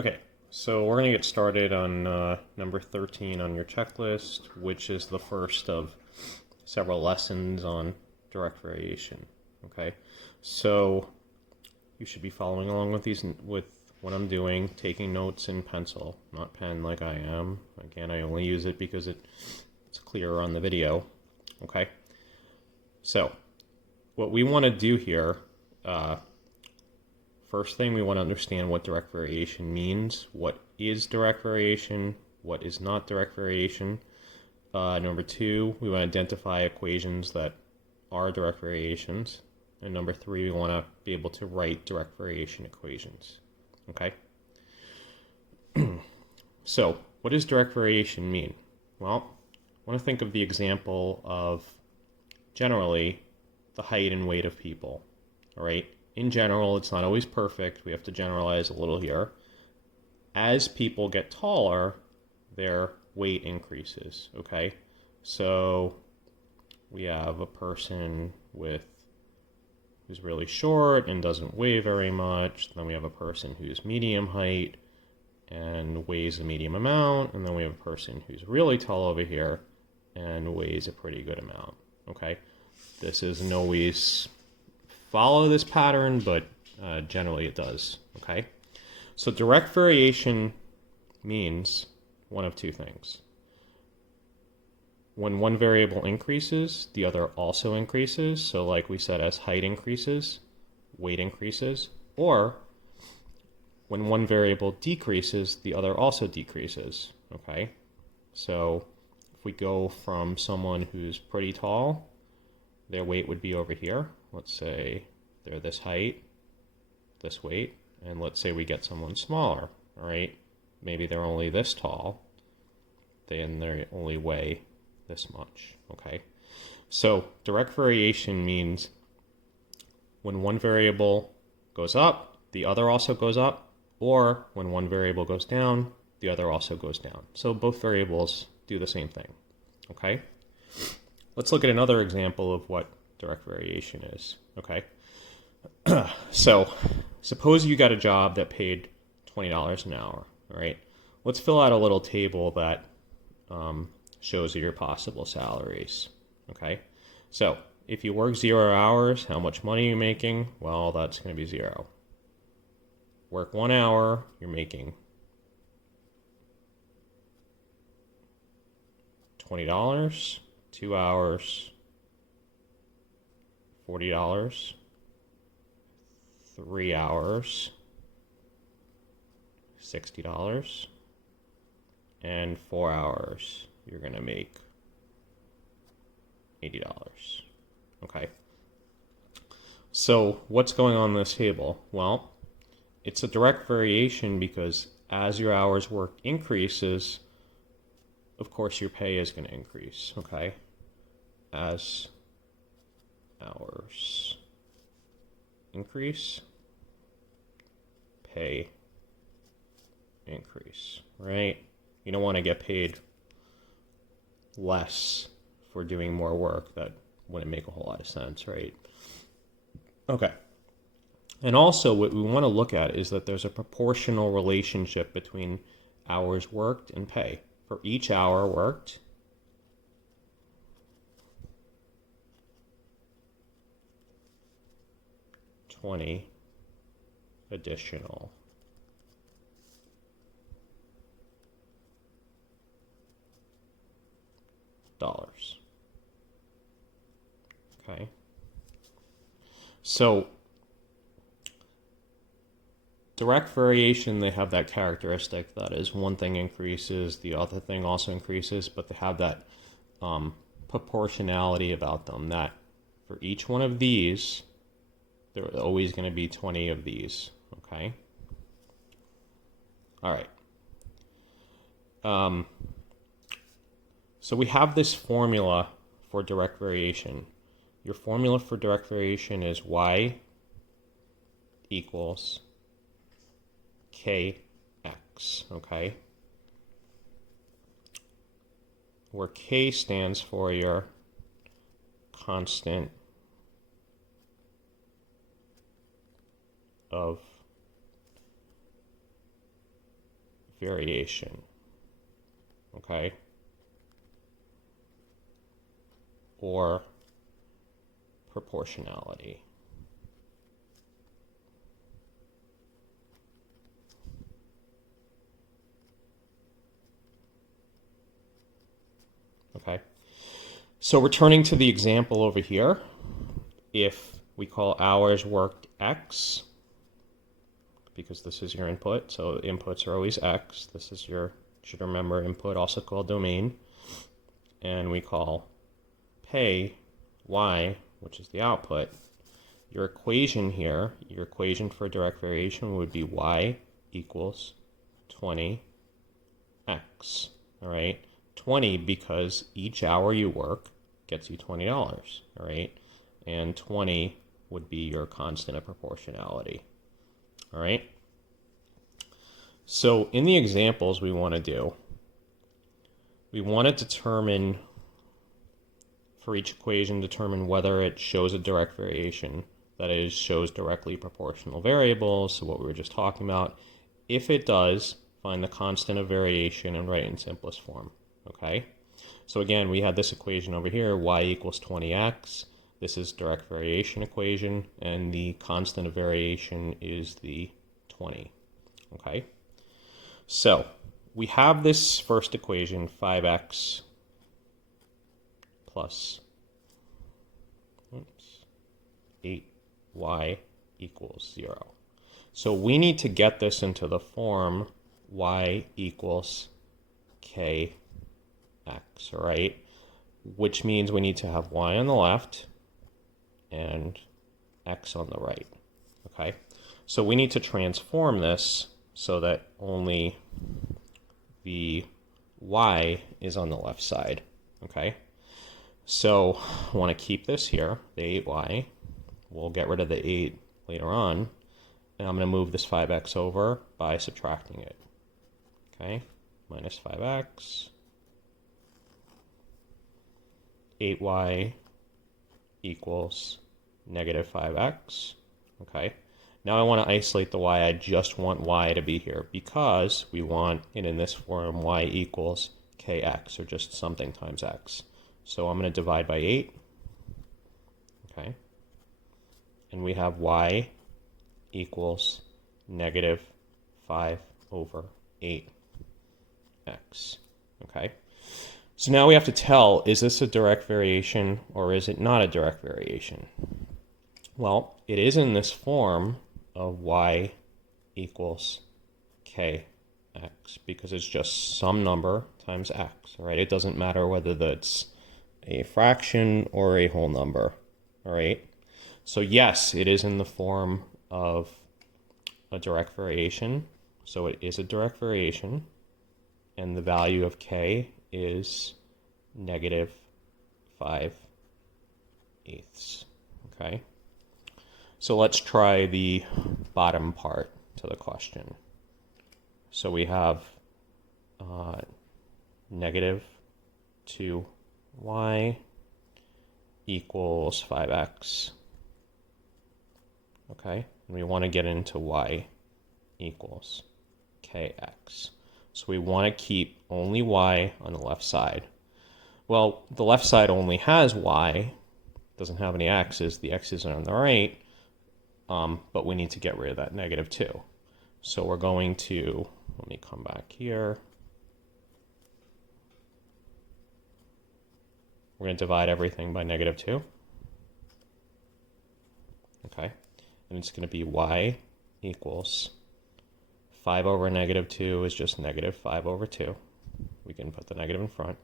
Okay, so we're going to get started on number 13 on your checklist, which is the first of several lessons on direct variation. Okay, so you should be following along with with what I'm doing, taking notes in pencil, not pen like I am. Again, I only use it because it's clearer on the video. Okay, so what we want to do here, first thing, we want to understand what direct variation means. What is direct variation? What is not direct variation? Number two, we want to identify equations that are direct variations. And number three, we want to be able to write direct variation equations. Okay? So, what does direct variation mean? Well, I want to think of the example of generally the height and weight of people. All right? In general, it's not always perfect. We have to generalize a little here. As people get taller, their weight increases, okay? So we have a person who's really short and doesn't weigh very much. Then we have a person who's medium height and weighs a medium amount. And then we have a person who's really tall over here and weighs a pretty good amount, okay? This isn't always follow this pattern, but generally it does, okay? So direct variation means one of two things. When one variable increases, the other also increases. So like we said, as height increases, weight increases. Or when one variable decreases, the other also decreases, okay? So if we go from someone who's pretty tall, their weight would be over here. Let's say they're this height, this weight, and let's say we get someone smaller, all right? Maybe they're only this tall, then they only weigh this much, okay? So direct variation means when one variable goes up, the other also goes up, or when one variable goes down, the other also goes down. So both variables do the same thing, okay? Let's look at another example of what direct variation is, okay? So suppose you got a job that paid $20 an hour, all right? Let's fill out a little table that shows you your possible salaries, okay? So if you work 0 hours, how much money are you making? Well, that's going to be 0. Work 1 hour, you're making $20. 2 hours, $40. 3 hours, $60. And 4 hours, you're going to make $80. Okay. So what's going on in this table? Well, it's a direct variation because as your hours worked increases, of course your pay is going to increase, okay? As hours increase, pay increase, right? You don't want to get paid less for doing more work. That wouldn't make a whole lot of sense, right? Okay. And also what we want to look at is that there's a proportional relationship between hours worked and pay. For each hour worked, $20 additional dollars. Okay. So direct variation, they have that characteristic that is one thing increases, the other thing also increases, but they have that proportionality about them that for each one of these, there are always going to be 20 of these, okay? All right. So we have this formula for direct variation. Your formula for direct variation is y equals kx, okay? Where k stands for your constant of variation, okay? Or proportionality. Okay, so returning to the example over here, if we call hours worked X, because this is your input, so inputs are always X, this is your, you should remember, input, also called domain, and we call pay Y, which is the output. Your equation here, your equation for direct variation would be Y equals 20X, all right? 20 because each hour you work gets you $20, all right? And 20 would be your constant of proportionality, all right? So in the examples we want to do, we want to determine, for each equation, determine whether it shows a direct variation, that is, shows directly proportional variables, so what we were just talking about. If it does, find the constant of variation and write it in simplest form, okay? So again, we had this equation over here, y equals 20x. This is direct variation equation, and the constant of variation is the 20, okay? So we have this first equation, 5x plus 8y equals 0. So we need to get this into the form y equals kx, right? Which means we need to have y on the left and x on the right, okay? So we need to transform this so that only the y is on the left side, okay? So I want to keep this here, the 8y. We'll get rid of the 8 later on, and I'm going to move this 5x over by subtracting it, okay? Minus 5x, 8y equals negative 5x, okay? Now I want to isolate the y. I just want y to be here because we want it in this form, y equals kx, or just something times x. So I'm going to divide by 8, okay? And we have y equals negative 5 over 8x, okay? So now we have to tell, is this a direct variation or is it not a direct variation? Well, it is in this form of y equals kx because it's just some number times x, all right? It doesn't matter whether that's a fraction or a whole number, all right? So yes, it is in the form of a direct variation. So it is a direct variation, and the value of k is negative 5/8, okay? So let's try the bottom part to the question. So we have negative 2y equals 5x, okay? And we want to get into y equals kx. So we want to keep only y on the left side. Well, the left side only has y, doesn't have any x's. The x's are on the right, but we need to get rid of that negative 2. So we're going to, let me come back here. We're going to divide everything by negative 2. Okay, and it's going to be y equals 5 over negative 2 is just negative 5 over 2. We can put the negative in front,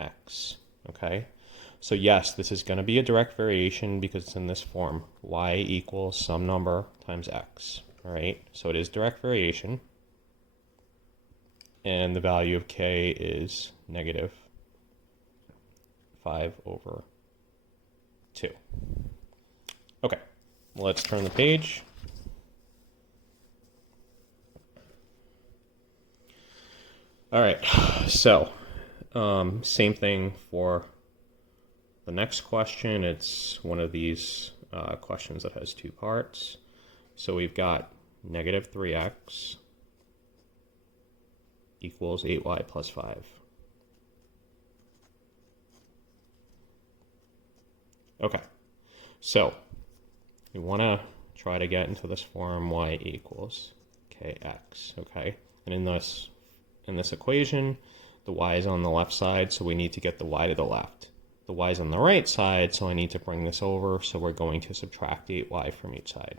x, okay? So yes, this is going to be a direct variation because it's in this form, y equals some number times x, all right? So it is direct variation, and the value of k is negative 5 over 2. Okay, let's turn the page. All right, so same thing for the next question. It's one of these questions that has two parts. So we've got negative 3x equals 8y plus 5. Okay, so we want to try to get into this form y equals kx, okay? And in this equation, the y is on the left side, so we need to get the y to the left. The y is on the right side, so I need to bring this over, so we're going to subtract 8y from each side.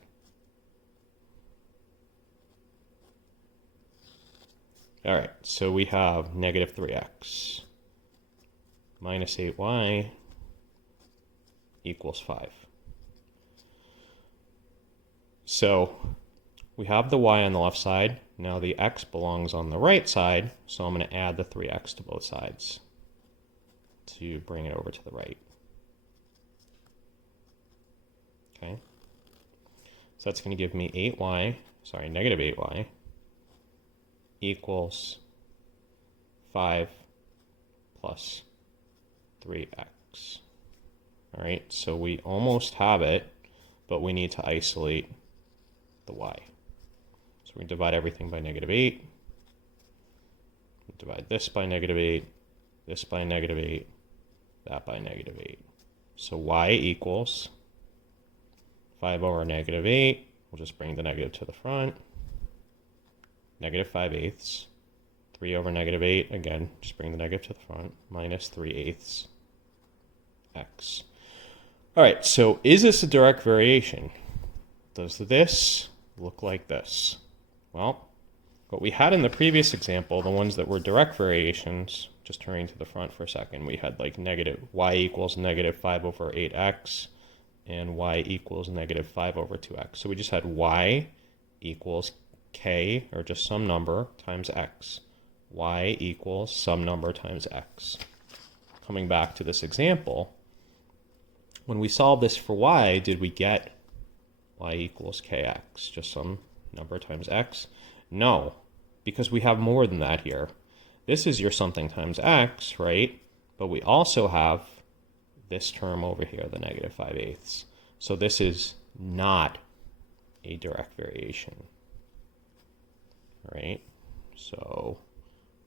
All right, so we have negative 3x minus 8y equals 5. So we have the y on the left side. Now the x belongs on the right side, so I'm going to add the 3x to both sides to bring it over to the right. Okay. So that's going to give me negative 8y equals 5 plus 3x. All right, so we almost have it, but we need to isolate the y. So we divide everything by negative 8. Divide this by negative 8, this by negative 8, that by negative 8. So y equals 5 over negative 8. We'll just bring the negative to the front. Negative 5/8. 3 over negative 8. Again, just bring the negative to the front. Minus 3/8 x. All right, so is this a direct variation? Does this look like this? Well, what we had in the previous example, the ones that were direct variations, just turning to the front for a second, we had like negative y equals negative 5 over 8x and y equals negative 5 over 2x. So we just had y equals k, or just some number, times x. Y equals some number times x. Coming back to this example, when we solved this for y, did we get y equals kx, just some number times x? No, because we have more than that here. This is your something times x, right? But we also have this term over here, the negative 5/8. So this is not a direct variation, right? So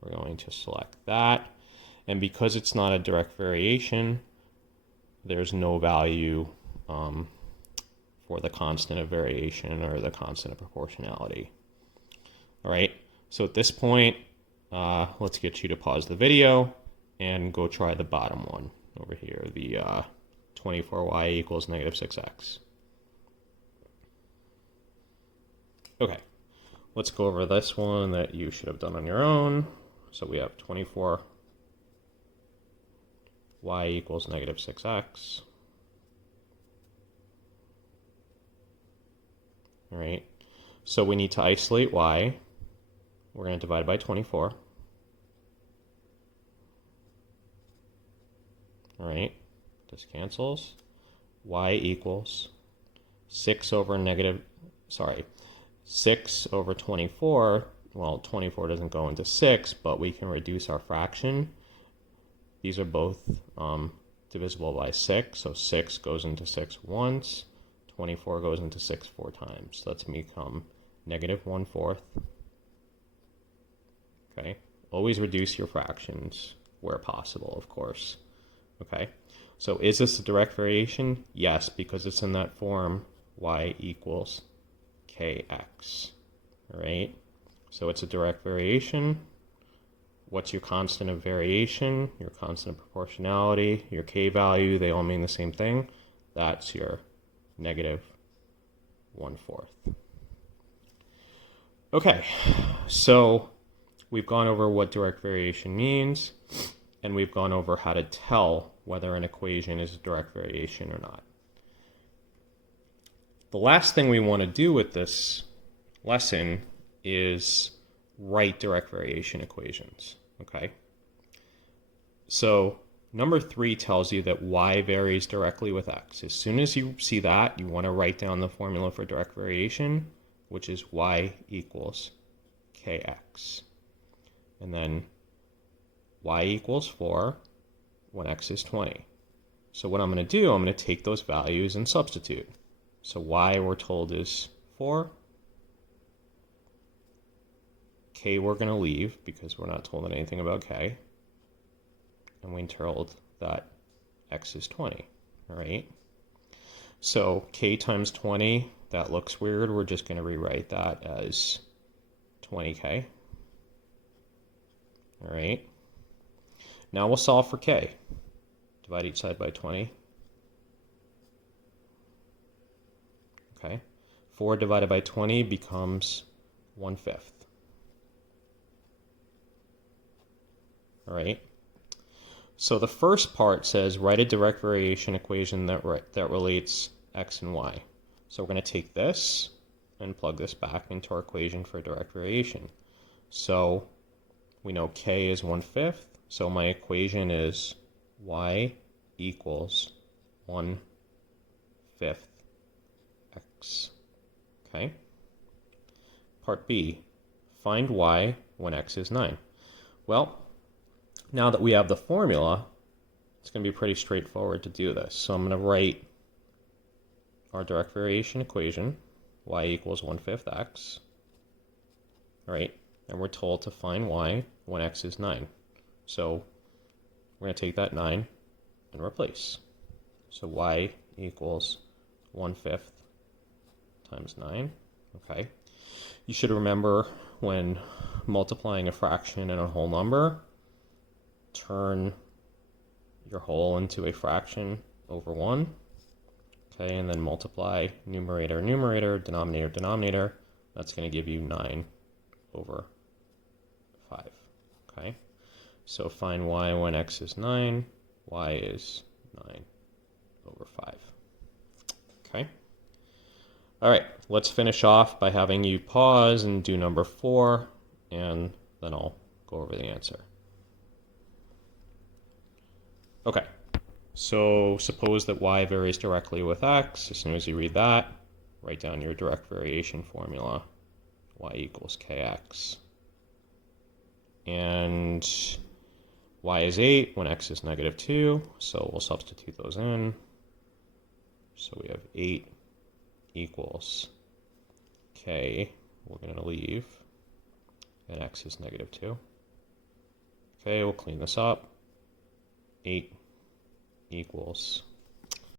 we're going to select that. And because it's not a direct variation, there's no value for the constant of variation or the constant of proportionality. All right, so at this point, let's get you to pause the video and go try the bottom one over here, the 24y equals negative 6x. Okay, let's go over this one that you should have done on your own. So we have 24y equals negative 6x. All right, so we need to isolate y. We're going to divide by 24. All right, this cancels. Y equals 6 over 24. Well, 24 doesn't go into 6, but we can reduce our fraction. These are both divisible by 6, so 6 goes into 6 once. 24 goes into 6 4 times. So that's become negative 1/4. Okay, always reduce your fractions where possible, of course. Okay, so is this a direct variation? Yes, because it's in that form, y equals kx. All right, so it's a direct variation. What's your constant of variation? Your constant of proportionality, your k value, they all mean the same thing. That's your negative 1/4. Okay, so we've gone over what direct variation means, and we've gone over how to tell whether an equation is a direct variation or not. The last thing we want to do with this lesson is write direct variation equations, okay? So number 3 tells you that y varies directly with x. As soon as you see that, you want to write down the formula for direct variation, which is y equals kx. And then y equals 4 when x is 20. So what I'm going to do, I'm going to take those values and substitute. So y, we're told, is 4. k we're going to leave because we're not told anything about k. And we're told that x is 20, all right? So k times 20, that looks weird. We're just going to rewrite that as 20k. All right. Now we'll solve for k. Divide each side by 20. Okay. 4 divided by 20 becomes 1/5. All right. So the first part says write a direct variation equation that relates x and y. So we're going to take this and plug this back into our equation for direct variation. So we know k is 1/5. So my equation is y equals 1/5 x. Okay. Part B, find y when x is 9. Well, now that we have the formula, it's going to be pretty straightforward to do this. So I'm going to write our direct variation equation, y equals 1/5 x. All right, and we're told to find y when x is 9. So we're going to take that 9 and replace. So y equals 1/5 times 9. Okay. You should remember when multiplying a fraction and a whole number, turn your whole into a fraction over 1. Okay, and then multiply numerator, numerator, denominator, denominator. That's going to give you 9 over 5. Okay, so find y when x is 9. Y is 9 over 5. Okay. All right, let's finish off by having you pause and do number 4, and then I'll go over the answer. Okay, so suppose that y varies directly with x. As soon as you read that, write down your direct variation formula, y equals kx. And y is 8 when x is -2, so we'll substitute those in. So we have 8 equals k, we're going to leave, and x is -2. Okay, we'll clean this up. 8 equals